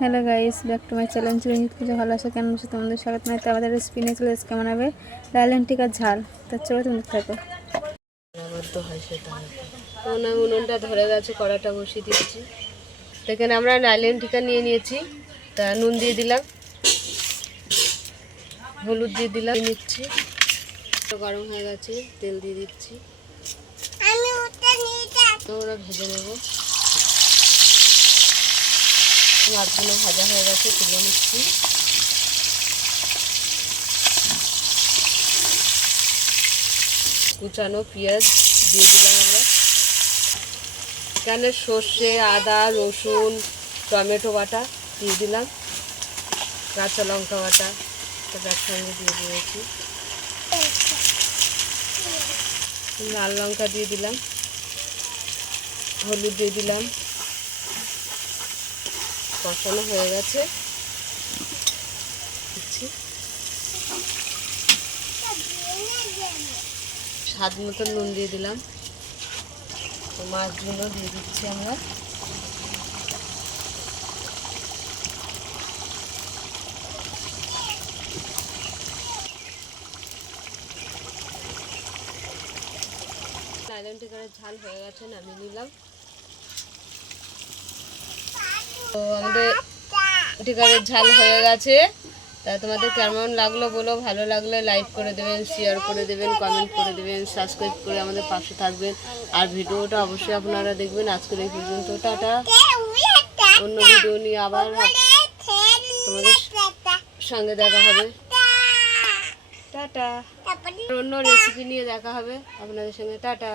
Hello guys, back to my channel. Ranjit Puja ভালো আছো? কেমন আছো? তোমাদের স্বাগত জানাতে আমাদের রেসিপি নিয়ে চলে এসে কেমন হবে লাইলেন টিকার ঝাল। তার চলো তুমি থাকো। আমার তো হয় সেটা তখন আমি উনুনটা ধরে গেছে, কড়াটা বসিয়ে দিচ্ছি। এখানে আমরা নাইলেন টিকা নিয়ে নিয়েছি। তা নুন দিয়ে দিলাম, হলুদ দিয়ে দিলাম, নিচ্ছি। গরম হয়ে গেছে, তেল দিয়ে দিচ্ছি, ওরা ভেজে নেব। মাছগুলো ভাজা হয়ে গেছে, তুলে নিচ্ছি। কুচানো পেঁয়াজ দিয়ে দিলাম আমরা। এখানে সর্ষে, আদা, রসুন, টমেটো বাটা দিয়ে দিলাম, কাঁচা লঙ্কা বাটা একসঙ্গে দিয়ে দিয়েছি, লাল লঙ্কা দিয়ে দিলাম, হলুদ দিয়ে দিলাম। কষানো হয়ে গেছে, স্বাদ মতো নুন দিয়ে দিলাম। তো মাছগুলো দিয়ে দিচ্ছি আমরা। নাইলেন টিকারের ঝাল হয়ে গেছে, নামিয়ে নিলাম। তো আমাদের টিকারের ঝাল হয়ে গেছে। তা তোমাদের কেমন লাগলো বলো, ভালো লাগলে লাইক করে দেবেন, শেয়ার করে দেবেন, কমেন্ট করে দেবেন, সাবস্ক্রাইব করে আমাদের পাশে থাকবেন। আর ভিডিওটা অবশ্যই আপনারা দেখবেন। আজকের এই পর্যন্ত, টাটা। অন্য ভিডিও নিয়ে আবার তোমাদের সঙ্গে দেখা হবে। টাটা। অন্য রেসিপি নিয়ে দেখা হবে আপনাদের সঙ্গে। টাটা।